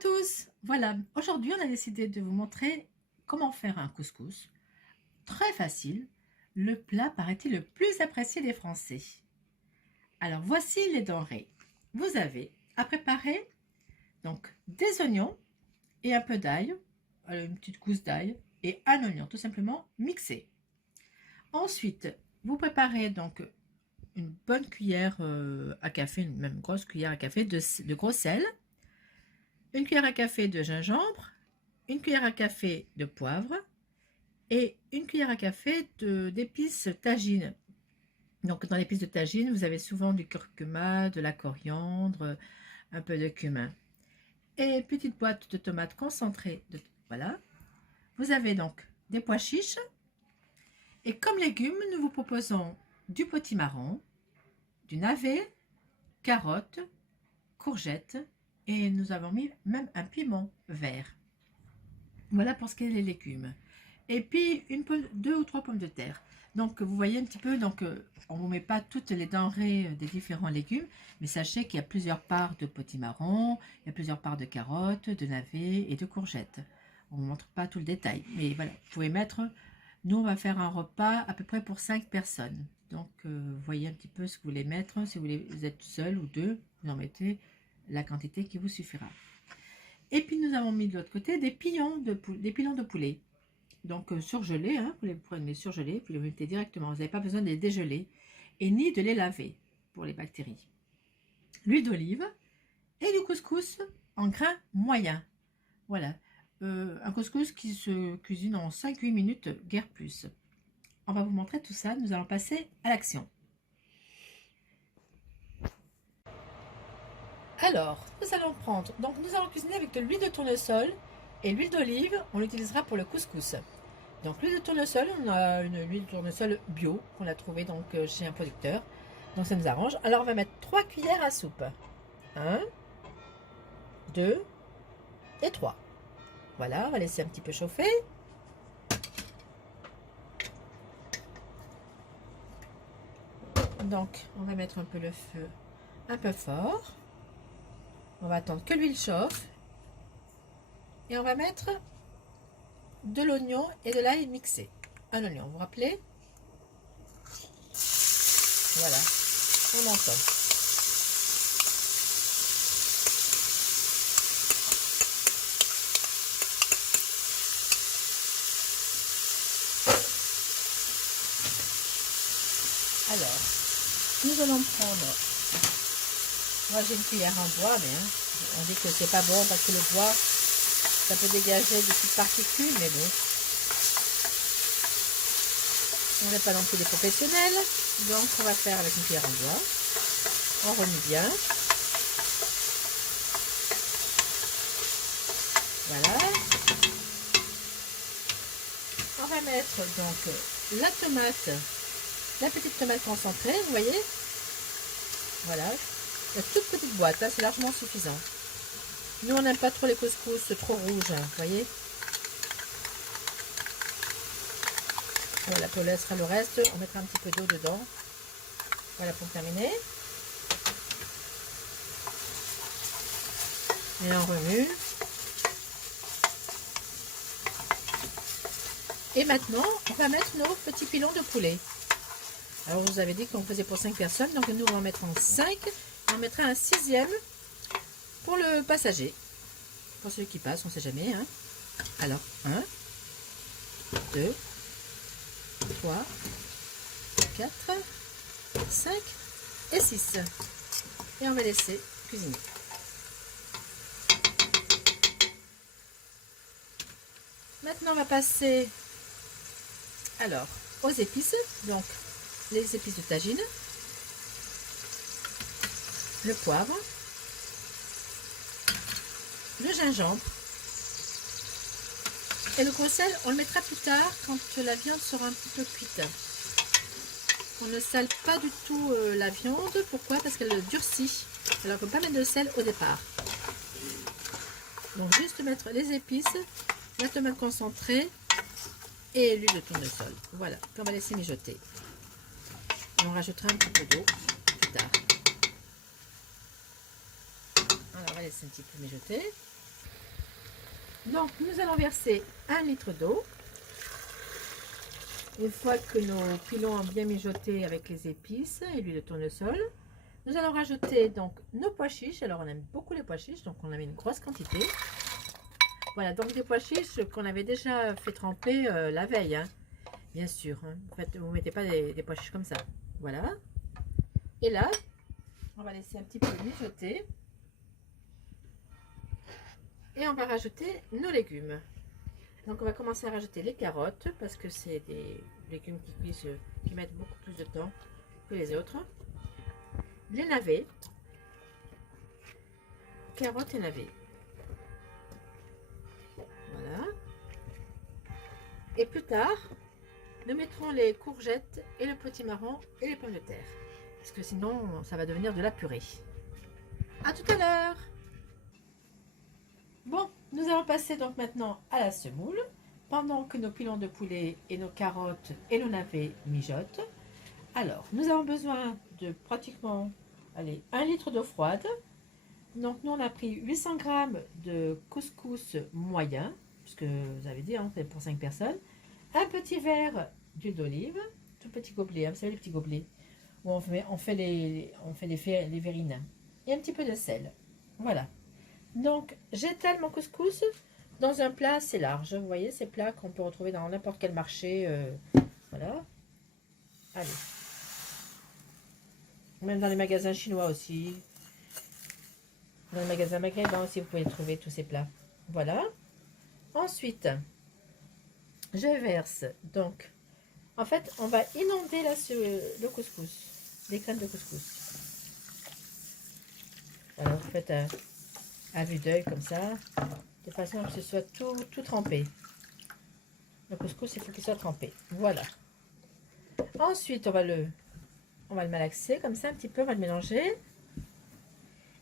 tous, voilà, aujourd'hui on a décidé de vous montrer comment faire un couscous. Très facile, le plat paraît-il le plus apprécié des Français. Alors voici les denrées. Vous avez à préparer donc des oignons et un peu d'ail, une petite gousse d'ail et un oignon tout simplement mixé. Ensuite, vous préparez donc une bonne cuillère à café, une même grosse cuillère à café de gros sel, une cuillère à café de gingembre, une cuillère à café de poivre et une cuillère à café d'épices tagine. Donc dans l'épice de tagine, vous avez souvent du curcuma, de la coriandre, un peu de cumin. Et une petite boîte de tomates concentrées. Voilà. Vous avez donc des pois chiches. Et comme légumes, nous vous proposons du potimarron, du navet, carottes, courgettes et nous avons mis même un piment vert. Voilà pour ce qui est des légumes. Et puis deux ou trois pommes de terre. Donc vous voyez un petit peu, donc on ne vous met pas toutes les denrées des différents légumes, mais sachez qu'il y a plusieurs parts de potimarron, il y a plusieurs parts de carottes, de navets et de courgettes. On ne vous montre pas tout le détail, mais voilà, vous pouvez mettre, nous on va faire un repas à peu près pour 5 personnes. Donc vous voyez un petit peu ce que vous voulez mettre, si vous êtes seul ou deux, vous en mettez la quantité qui vous suffira. Et puis nous avons mis de l'autre côté des pilons de poulet. Donc surgelés, hein, vous les prenez surgelés, puis vous les mettez directement. Vous n'avez pas besoin de les dégeler et ni de les laver pour les bactéries. L'huile d'olive et du couscous en grains moyens. Voilà, un couscous qui se cuisine en 5-8 minutes, guère plus. On va vous montrer tout ça, nous allons passer à l'action. Alors, nous allons prendre, donc nous allons cuisiner avec de l'huile de tournesol et l'huile d'olive, on l'utilisera pour le couscous. Donc l'huile de tournesol, on a une huile de tournesol bio qu'on a trouvée donc chez un producteur. Donc ça nous arrange. Alors on va mettre 3 cuillères à soupe. 1, 2 et 3. Voilà, on va laisser un petit peu chauffer. Donc on va mettre un peu le feu un peu fort. On va attendre que l'huile chauffe. Et on va mettre de l'oignon et de l'ail mixé. Un oignon, vous vous rappelez? Voilà, on entend. Alors, nous allons prendre, moi j'ai une cuillère en bois, mais on dit que c'est pas bon parce que le bois, ça peut dégager des petites particules, mais bon, on n'est pas non plus des professionnels, donc on va faire avec une cuillère en bois. On remue bien. Voilà. On va mettre donc la tomate, la petite tomate concentrée, vous voyez. Voilà. La toute petite boîte, là c'est largement suffisant. Nous on n'aime pas trop les couscous trop rouges, hein, vous voyez. Voilà, on laissera le reste, on mettra un petit peu d'eau dedans. Voilà pour terminer. Et on remue. Et maintenant, on va mettre nos petits pilons de poulet. Alors, je vous avais dit qu'on faisait pour 5 personnes, donc nous on va en mettre en 5. Et on mettra un 6e pour le passager. Pour celui qui passe, on ne sait jamais. Hein. Alors, 1, 2, 3, 4, 5 et 6. Et on va laisser cuisiner. Maintenant, on va passer alors aux épices. Donc, les épices de tagine, le poivre, le gingembre et le gros sel, on le mettra plus tard quand la viande sera un petit peu cuite. On ne sale pas du tout la viande. Pourquoi? Parce qu'elle durcit. Alors on ne peut pas mettre de sel au départ. Donc juste mettre les épices, la tomate concentrée et l'huile de tournesol. Voilà, puis on va laisser mijoter. Et on rajoutera un petit peu d'eau plus tard. Alors on va laisser un petit peu mijoter. Donc, nous allons verser 1 litre d'eau. Une fois que nos pilons ont bien mijoté avec les épices et l'huile de tournesol, nous allons rajouter donc nos pois chiches. Alors, on aime beaucoup les pois chiches, donc on a mis une grosse quantité. Voilà, donc des pois chiches qu'on avait déjà fait tremper la veille, hein, bien sûr. Hein. En fait, vous ne mettez pas des pois chiches comme ça. Voilà. Et là, on va laisser un petit peu mijoter. Et on va rajouter nos légumes. Donc on va commencer à rajouter les carottes parce que c'est des légumes qui cuisent, qui mettent beaucoup plus de temps que les autres. Les navets, carottes et navets. Voilà. Et plus tard, nous mettrons les courgettes et le potimarron et les pommes de terre. Parce que sinon, ça va devenir de la purée. À tout à l'heure! Bon, nous allons passer donc maintenant à la semoule. Pendant que nos pilons de poulet et nos carottes et nos navets mijotent. Alors, nous avons besoin de pratiquement, allez, 1 litre d'eau froide. Donc, nous, on a pris 800 g de couscous moyen, puisque vous avez dit, hein, c'est pour 5 personnes. Un petit verre d'huile d'olive, tout petit gobelet, hein, vous savez les petits gobelets, où on fait les verrines. Et un petit peu de sel. Voilà. Donc, j'étale mon couscous dans un plat assez large. Vous voyez, ces plats qu'on peut retrouver dans n'importe quel marché. Voilà. Allez. Même dans les magasins chinois aussi. Dans les magasins maghrébins aussi, vous pouvez trouver tous ces plats. Voilà. Ensuite, je verse. Donc, en fait, on va inonder là le couscous. Des graines de couscous. Alors, vous faites à vue d'œil comme ça. De façon que ce soit tout trempé. Le couscous, il faut qu'il soit trempé. Voilà. Ensuite, on va le malaxer comme ça un petit peu, on va le mélanger.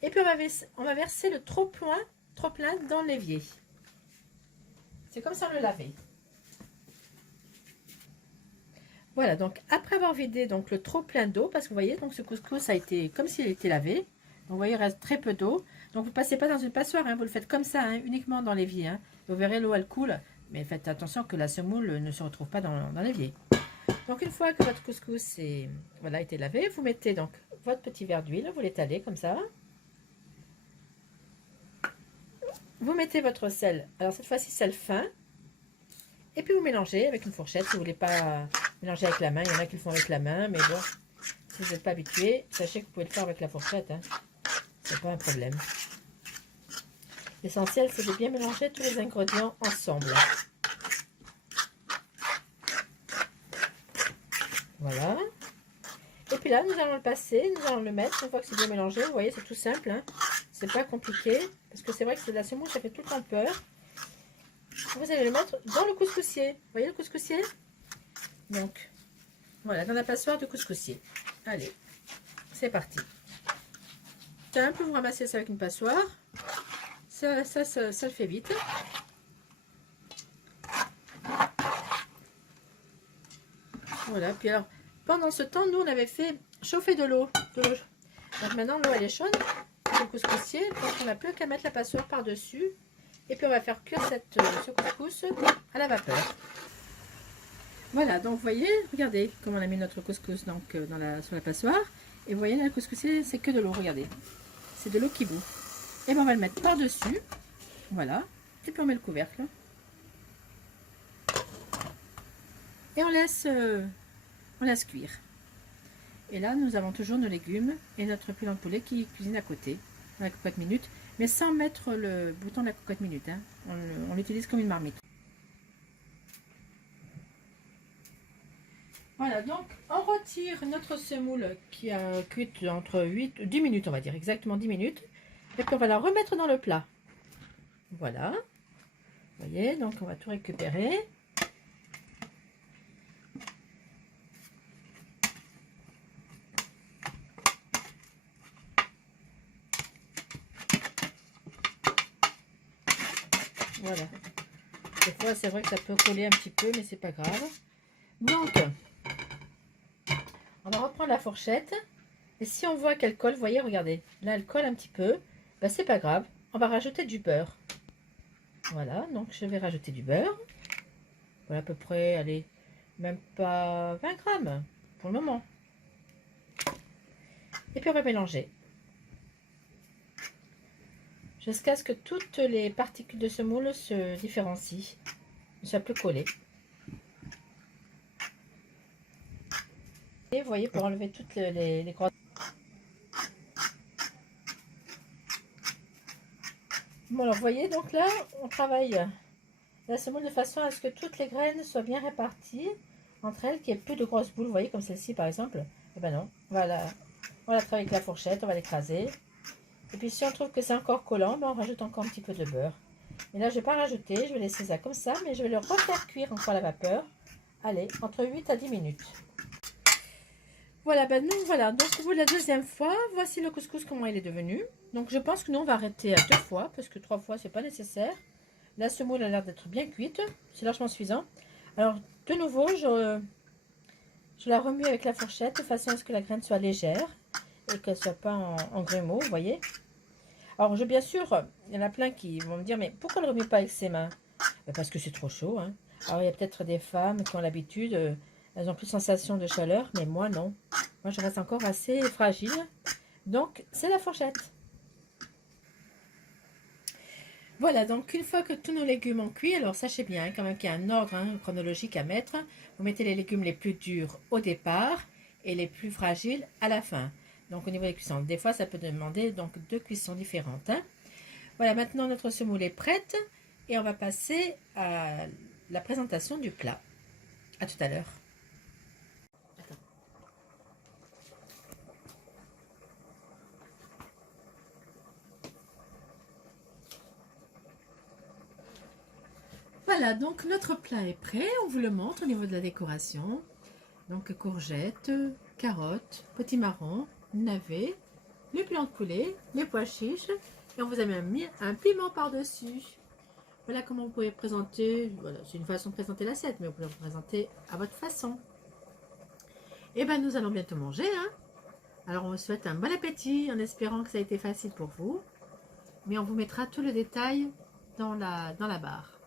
Et puis, on va verser le trop-plein dans l'évier. C'est comme ça on le lavait. Voilà, donc après avoir vidé donc, le trop-plein d'eau, parce que vous voyez, donc ce couscous a été comme s'il était lavé. Donc, vous voyez, il reste très peu d'eau. Donc, vous ne passez pas dans une passoire, hein, vous le faites comme ça, hein, uniquement dans l'évier. Hein. Vous verrez, l'eau, elle coule. Mais faites attention que la semoule ne se retrouve pas dans l'évier. Donc, une fois que votre couscous a été lavé, vous mettez donc votre petit verre d'huile, vous l'étalez comme ça. Vous mettez votre sel, alors cette fois-ci sel fin. Et puis, vous mélangez avec une fourchette. Si vous ne voulez pas mélanger avec la main, il y en a qui le font avec la main. Mais bon, si vous n'êtes pas habitué, sachez que vous pouvez le faire avec la fourchette. Hein. C'est pas un problème. L'essentiel, c'est de bien mélanger tous les ingrédients ensemble. Voilà. Et puis là, nous allons le passer, nous allons le mettre. Une fois que c'est bien mélangé, vous voyez, c'est tout simple. Hein. C'est pas compliqué. Parce que c'est vrai que c'est de la semoule, ça fait tout le temps peur. Vous allez le mettre dans le couscoussier. Vous voyez le couscoussier? Donc, voilà, dans la passoire du couscoussier. Allez, c'est parti. Un peu vous ramassez ça avec une passoire. Ça le fait vite. Voilà, puis alors, pendant ce temps, nous, on avait fait chauffer de l'eau. Donc maintenant, l'eau, elle est chaude. Le couscoussier, donc on n'a plus qu'à mettre la passoire par-dessus. Et puis, on va faire cuire ce couscous à la vapeur. Voilà, donc vous voyez, regardez comment on a mis notre couscous donc, sur la passoire. Et vous voyez, le couscoussier, c'est que de l'eau, regardez. C'est de l'eau qui bout. Et bien, on va le mettre par-dessus. Voilà. Et puis, on met le couvercle. Et on laisse cuire. Et là, nous avons toujours nos légumes et notre pilon de poulet qui cuisine à côté, dans la cocotte minute, mais sans mettre le bouton de la cocotte minute. Hein. On l'utilise comme une marmite. Voilà, donc on retire notre semoule qui a cuit entre 10 minutes, on va dire, exactement 10 minutes. Et puis on va la remettre dans le plat. Voilà. Vous voyez, donc on va tout récupérer. Voilà. Des fois, c'est vrai que ça peut coller un petit peu, mais c'est pas grave. Donc, on va reprendre la fourchette. Et si on voit qu'elle colle, vous voyez, regardez. Là, elle colle un petit peu. Ben, c'est pas grave. On va rajouter du beurre. Voilà, donc je vais rajouter du beurre. Voilà à peu près, allez, même pas 20 grammes pour le moment. Et puis on va mélanger jusqu'à ce que toutes les particules de ce moule se différencient, ne soient plus collées. Et vous voyez, pour enlever toutes les grosses. Bon, alors vous voyez, donc là, on travaille la semoule de façon à ce que toutes les graines soient bien réparties entre elles, qu'il n'y ait plus de grosses boules. Vous voyez, comme celle-ci par exemple. Eh ben non, voilà. On la travaille avec la fourchette, on va l'écraser. Et puis si on trouve que c'est encore collant, ben on rajoute encore un petit peu de beurre. Et là, je ne vais pas rajouter, je vais laisser ça comme ça, mais je vais le refaire cuire encore à la vapeur. Allez, entre 8 à 10 minutes. Voilà, ben nous voilà. Donc au bout de la deuxième fois, voici le couscous comment il est devenu. Donc je pense que nous on va arrêter à 2 fois, parce que 3 fois c'est pas nécessaire. La semoule a l'air d'être bien cuite, c'est largement suffisant. Alors de nouveau, je la remue avec la fourchette de façon à ce que la graine soit légère et qu'elle ne soit pas en grumeaux, vous voyez. Alors bien sûr, il y en a plein qui vont me dire, mais pourquoi ne le remue pas avec ses mains? Parce que c'est trop chaud, hein. Alors il y a peut-être des femmes qui ont l'habitude, elles ont plus de sensation de chaleur, mais moi non. Moi je reste encore assez fragile, donc c'est la fourchette. Voilà, donc une fois que tous nos légumes ont cuit, alors sachez bien quand même qu'il y a un ordre chronologique à mettre. Vous mettez les légumes les plus durs au départ et les plus fragiles à la fin. Donc au niveau des cuissons, des fois ça peut demander donc 2 cuissons différentes. Voilà, maintenant notre semoule est prête et on va passer à la présentation du plat. À tout à l'heure. Voilà, donc notre plat est prêt. On vous le montre au niveau de la décoration. Donc courgettes, carottes, petits marrons, navets, les blancs de poulet, les pois chiches. Et on vous a même mis un piment par-dessus. Voilà comment vous pouvez présenter. Voilà, c'est une façon de présenter l'assiette, mais vous pouvez le présenter à votre façon. Et bien nous allons bientôt manger, hein. Alors on vous souhaite un bon appétit en espérant que ça a été facile pour vous. Mais on vous mettra tout le détail dans la barre.